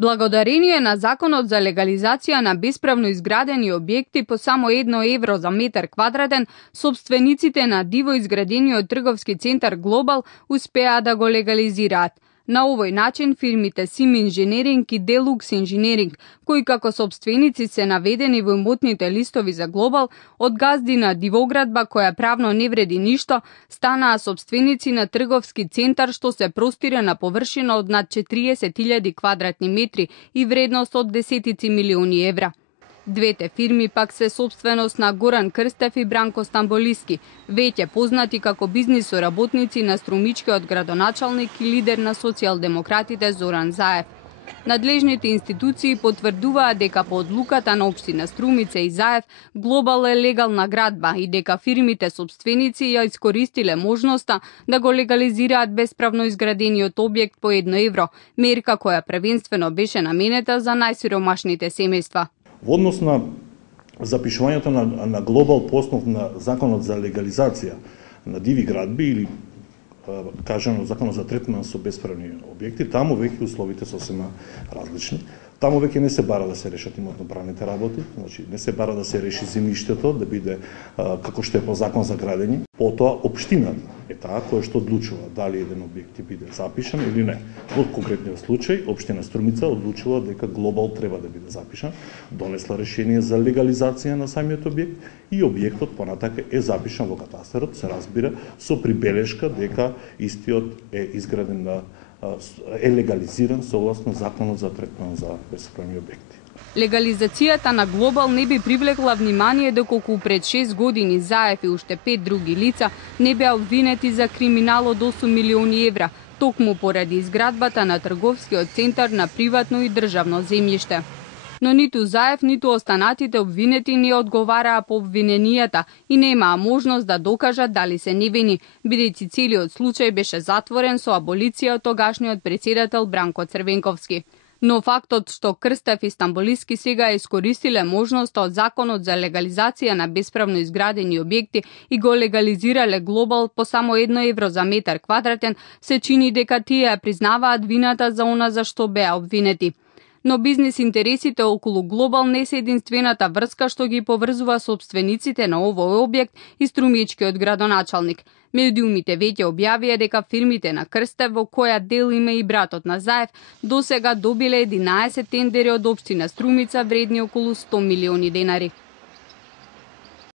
Благодарение на законот за легализација на бесправно изградени објекти по само 1 евро за метар квадратен, собствениците на диво изградениот трговски центар Глобал успеа да го легализираат. На овој начин фирмите Сим Инженеринг и Делукс Инженеринг, кои како собственици се наведени во имотните листови за Глобал, од газдина дивоградба која правно не вреди ништо, станаа собственици на трговски центар што се простира на површина од над 40.000 квадратни метри и вредност од десетици милиони евра. Двете фирми пак се собственост на Горан Крстев и Бранко Стамболиски, веќе познати како бизнис соработници на струмичкиот градоначалник и лидер на социјалдемократите Зоран Заев. Надлежните институции потврдуваат дека по одлуката на општина Струмица и Заев, Глобал е легална градба и дека фирмите собственици ја искористиле можноста да го легализираат бесправно изградениот објект по 1 евро, мерка која првенствено беше наменета за најсиромашните семејства. Во однос на запишувањето на Глобал по основ на законот за легализација на диви градби или кажано законот за третман со бесправни објекти, таму веќе условите сосема различни. Таму веќе не се бара да се решат имотно-правните работи, значи не се бара да се реши земјиштето, да биде како што е по закон за градење. Потоа општината е таа која што одлучува дали еден објект ќе биде запишан или не. Во конкретниот случај, општина Струмица одлучува дека Глобал треба да биде запишан, донесла решение за легализација на самиот објект и објектот понатака е запишан во катастарот, се разбира, со прибелешка дека истиот е изграден е легализиран согласно законот за третман за бесправни објекти. Легализацијата на Глобал не би привлекла внимание доколку пред 6 години Заев и уште 5 други лица не беа обвинети за криминал од 8 милиони евра, токму поради изградбата на трговскиот центар на приватно и државно земјиште. Но ниту Заев, ниту останатите обвинети не одговараа по обвиненијата и немаа можност да докажат дали се невини, бидејќи целиот случај беше затворен со аболиција од тогашниот претседател Бранко Црвенковски. Но фактот што Крстев и Стамболиски сега искористиле можноста од законот за легализација на бесправно изградени објекти и го легализирале Глобал по само 1 евро за метар квадратен, се чини дека тие ја признаваат вината за она за што беа обвинети. Но бизнис интересите околу Глобал не се единствената врска што ги поврзува собствениците на овој објект и струмичкиот градоначалник. Медиумите веќе објавија дека фирмите на Крстев, во која дел има и братот на Заев, досега добиле 11 тендери од општина Струмица вредни околу 100 милиони денари.